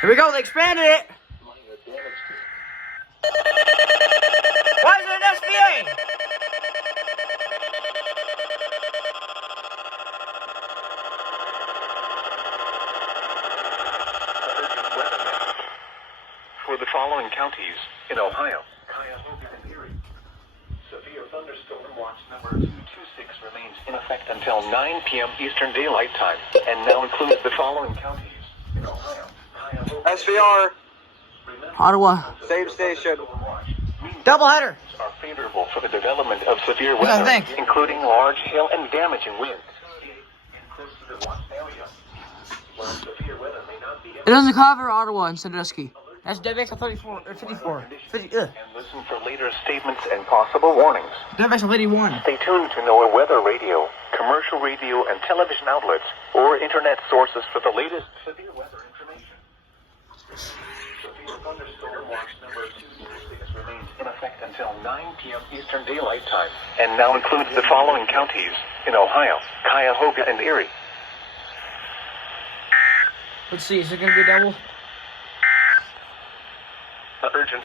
Here we go, they expanded it. Why is it an SBA? For the following counties in Ohio, Cuyahoga and Erie, severe thunderstorm watch number 226 remains in effect until 9 p.m. Eastern Daylight Time, and now includes the following counties in Ohio, Cuyahoga, SVR, Ottawa. same station. Doubleheader. Are favorable for the development of severe What do I weather, think? including large hail and damaging winds. Close to the watch area, while severe weather may not be It doesn't cover Ottawa and Sandusky. That's WX 54. 50, and listen for later statements and possible warnings. WX 51. Stay tuned to NOAA weather radio, commercial radio and television outlets, or internet sources for the latest severe weather information. Severe thunderstorm watch number 226 remains in effect until 9 p.m. Eastern Daylight Time, and now includes the following counties in Ohio, Cuyahoga and Erie. Let's see, is it going to be double? Urgent